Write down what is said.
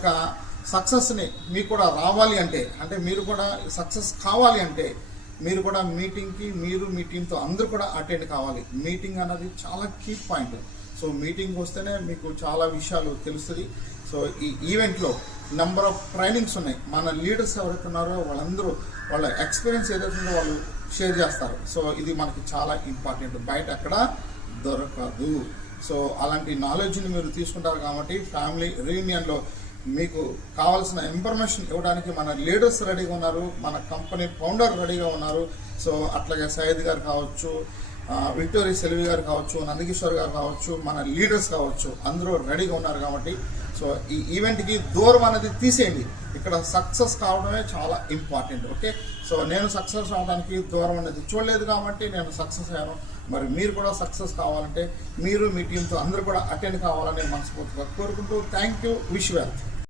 యొక్క సక్సెస్ని మీకు కూడా రావాలి అంటే మీరు కూడా సక్సెస్ కావాలి అంటే మీరు కూడా మీటింగ్కి మీరు మీ టీంతో అందరూ కూడా అటెండ్ కావాలి. మీటింగ్ అన్నది చాలా కీ పాయింట్. సో మీటింగ్ వస్తేనే మీకు చాలా విషయాలు తెలుస్తుంది. సో ఈ ఈవెంట్లో నెంబర్ ఆఫ్ ట్రైనింగ్స్ ఉన్నాయి. మన లీడర్స్ ఎవరైతే ఉన్నారో వాళ్ళందరూ వాళ్ళ ఎక్స్పీరియన్స్ ఏదైతే ఉందో వాళ్ళు షేర్ చేస్తారు. సో ఇది మనకి చాలా ఇంపార్టెంట్, బయట ఎక్కడ దొరకదు. సో అలాంటి నాలెడ్జ్ని మీరు తీసుకుంటారు కాబట్టి ఫ్యామిలీ రీయూనియన్లో మీకు కావాల్సిన ఇన్ఫర్మేషన్ ఇవ్వడానికి మన లీడర్స్ రెడీగా ఉన్నారు, మన కంపెనీ ఫౌండర్ రెడీగా ఉన్నారు. సో అట్లాగే సయ్యద్ గారు కావచ్చు, విక్టోరియా సెల్వి గారు కావచ్చు, నందకిషోర్ గారు కావచ్చు, మన లీడర్స్ కావచ్చు, అందరూ రెడీగా ఉన్నారు కాబట్టి సో ఈ ఈవెంట్కి దూరం అనేది తీసేయండి. ఇక్కడ సక్సెస్ కావడమే చాలా ఇంపార్టెంట్. ఓకే, సో నేను సక్సెస్ అవడానికి దూరం అనేది చూడలేదు కాబట్టి నేను సక్సెస్ అయ్యాను. మరి మీరు కూడా సక్సెస్ కావాలంటే మీరు మీ టీంతో అందరూ కూడా అటెండ్ కావాలని మనస్ఫూర్తిగా కోరుకుంటూ థ్యాంక్ యూ, విష్ వెల్.